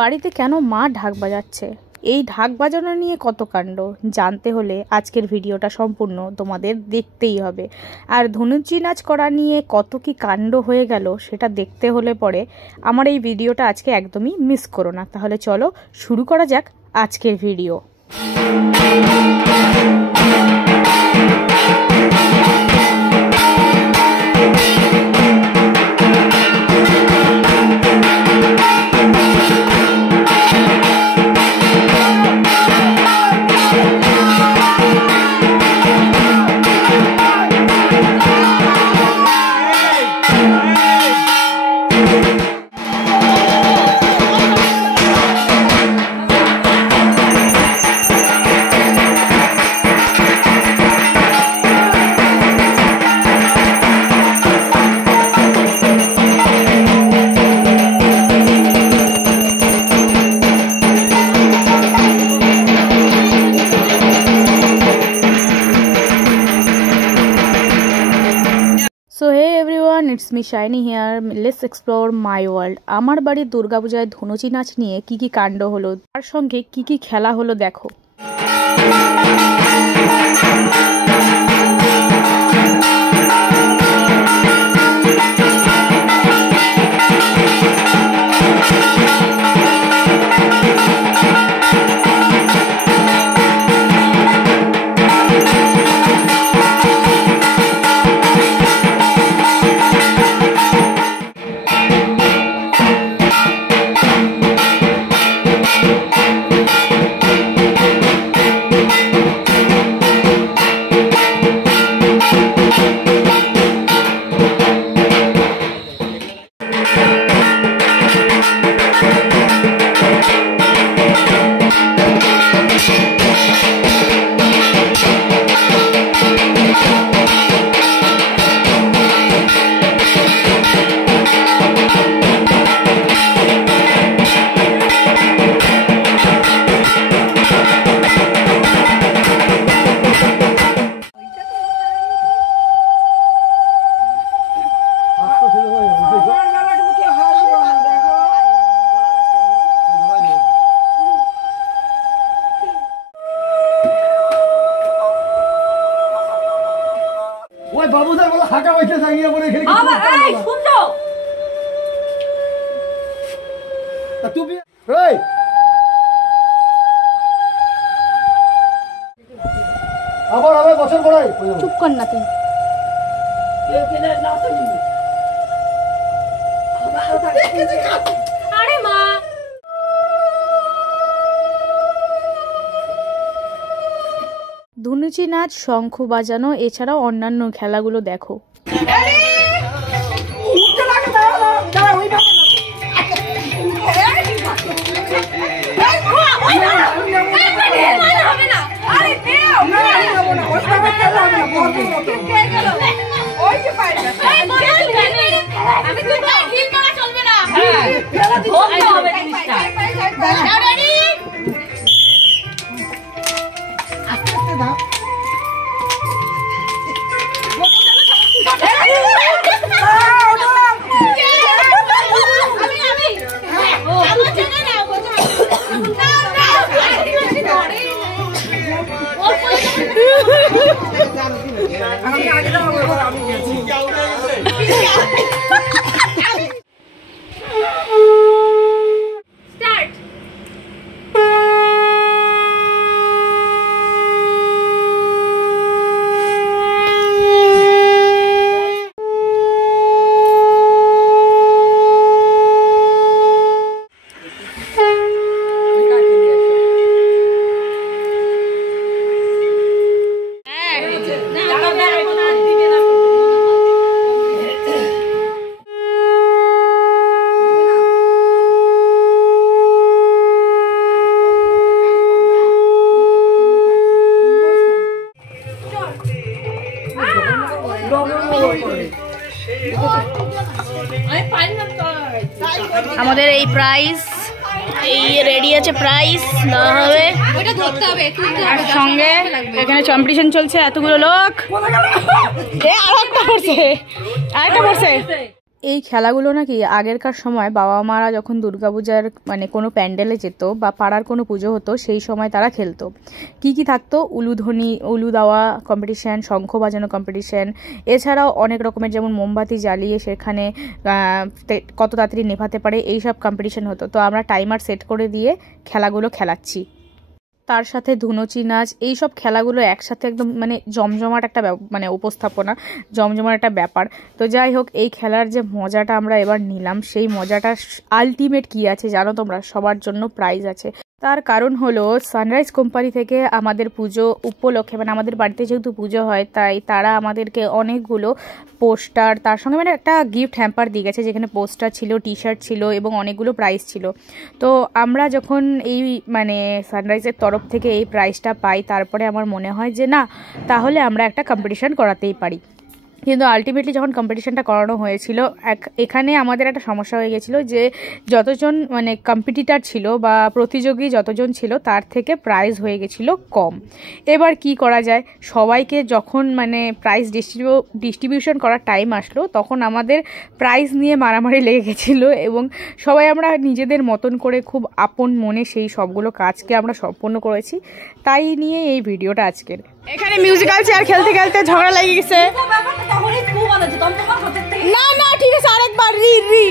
বাড়িতে কেন মা ঢাক বাজাচ্ছে, এই ঢাক বাজানো নিয়ে কত কাণ্ড জানতে হলে আজকের ভিডিওটা সম্পূর্ণ তোমাদের দেখতেই হবে। আর ধনুচি নাচ করা নিয়ে কত কি কাণ্ড হয়ে গেল সেটা দেখতে হলে পরে আমার এই ভিডিওটা আজকে একদমই মিস করো না। তাহলে চলো শুরু করা যাক আজকের video. So hey everyone, it's me Shiny here. Let's explore my world. আমার বাড়ির দুর্গাপূজায় ধনুচি নাচ নিয়ে কি কি কাণ্ড হলো, তার সঙ্গে কি কি খেলা হলো দেখো। চুপ কর না তুই। আরে মা, ধনুচি নাচ, শঙ্খ বাজানো, এছাড়াও অন্যান্য খেলাগুলো দেখো। আমাদের এই প্রাইজ এই রেডি আছে প্রাইস না হবে আর সঙ্গে এখানে কম্পিটিশন চলছে এতগুলো লোক আরেকটা পড়ছে এই খেলাগুলো নাকি আগেরকার সময় বাবা মারা যখন দুর্গাপূজার মানে কোনো প্যান্ডেলে যেত বা পাড়ার কোনো পুজো হতো সেই সময় তারা খেলতো। কি কি থাকতো? উলুধ্বনি, উলু দেওয়া কম্পিটিশান, শঙ্খ বাজানো কম্পিটিশান, এছাড়াও অনেক রকমের যেমন মোমবাতি জ্বালিয়ে সেখানে কত তাড়াতাড়ি নেভাতে পারে এইসব কম্পিটিশান হতো। তো আমরা টাইমার সেট করে দিয়ে খেলাগুলো খেলাচ্ছি। তার সাথে ধুনুচি নাচ, এইসব খেলাগুলো একসাথে একদম মানে জমজমাট একটা মানে উপস্থাপনা, জমজমাট একটা ব্যাপার। তো যাই হোক, এই খেলার যে মজাটা আমরা এবার নিলাম, সেই মজাটা আলটিমেট কি আছে জানো তোমরা? সবার জন্য প্রাইজ আছে। তার কারণ হলো সানরাইজ কোম্পানি থেকে আমাদের পুজো উপলক্ষে মানে আমাদের বাড়িতে যেহেতু পুজো হয় তাই তারা আমাদেরকে অনেকগুলো পোস্টার, তার সঙ্গে মানে একটা গিফট হ্যাম্পার দিয়ে গেছে যেখানে পোস্টার ছিল, টি শার্ট ছিল এবং অনেকগুলো প্রাইজ ছিল। তো আমরা যখন এই মানে সানরাইজের তরফ থেকে এই প্রাইজটা পাই তারপরে আমার মনে হয় যে না, তাহলে আমরা একটা কম্পিটিশান করাতেই পারি। কিন্তু আলটিমেটলি যখন কম্পিটিশানটা করানো হয়েছিল এখানে আমাদের একটা সমস্যা হয়ে গেছিলো যে যতজন মানে কম্পিটিটার ছিল বা প্রতিযোগী যতজন ছিল তার থেকে প্রাইজ হয়ে গেছিলো কম। এবার কি করা যায়? সবাইকে যখন মানে প্রাইজ ডিস্ট্রিবিউশন করার টাইম আসলো তখন আমাদের প্রাইজ নিয়ে মারামারি লেগে গেছিলো এবং সবাই আমরা নিজেদের মতন করে খুব আপন মনে সেই সবগুলো কাজকে আমরা সম্পন্ন করেছি। তাই নিয়ে এই ভিডিওটা আজকের। এখানে মিউজিক্যাল চেয়ার খেলতে খেলতে ঝগড়া লেগে গেছে। না না ঠিক আছে, আরেকবার রি রি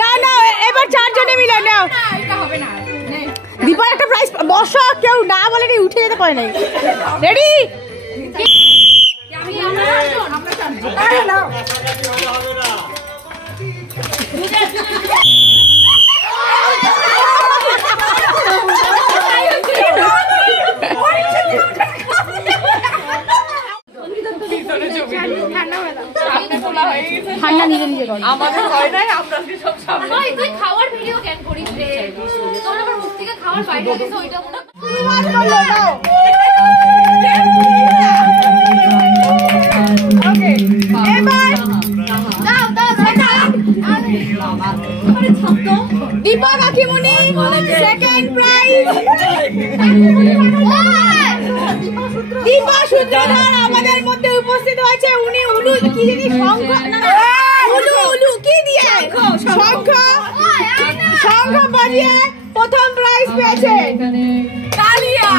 না না, এবার চারজনে মিলে নাও। দীপার একটা প্রাইজ বসো, কেউ না বলে উঠে যেতে পারে নাই। রেডি? ঠান্ডা নিজে নিজে আমাদের হয় নাই, আমরা সব সামনে। তুই খাওয়ার ভিডিও কেন করিস রে? তোর আবার মুখ থেকে খাওয়ার বাইরে গেছে, ওইটা মনে দাও। ওকে এবার দাও দাও দীপা কাকিমুনি সেকেন্ড প্রাইজ। দীপা সূত্রধর আমাদের মধ্যে উপস্থিত হয়েছে। উনি উলু কি জিনিস, শঙ্খ না উলু উলু কি দিয়ে শঙ্খ বাজিয়ে প্রথম প্রাইজ পেয়েছে। তালিয়া।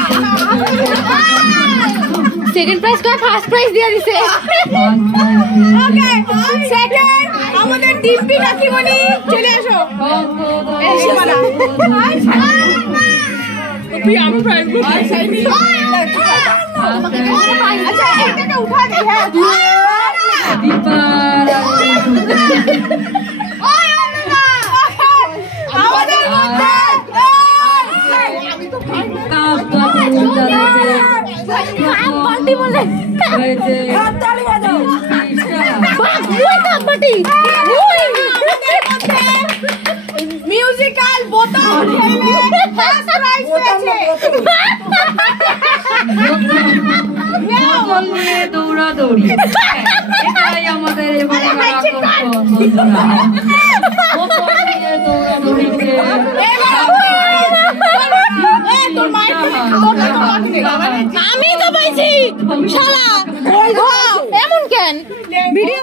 সেকেন্ড প্রাইজ কা ফার্স্ট প্রাইজ দিয়ে দিছে। ওকে সেকেন্ড আমাদের দীপি কাকিমুনি, চলে আসো। এসে মানা তুই আমি প্রাইজ চাইনি। আচ্ছা এটাকে উঠা দে। হ্যাঁ দীপা আমাদের মধ্যে আমি তো পার্টি বলে হাততালি বাজাও। মিউজিক্যাল বোতাম খেলে ফার্স্ট প্রাইজ পেয়েছে। দৌড়াদৌড়ি এটাই আমাদের এবারে আমি তো পাইছি শালা। এমন কেন ভিডিও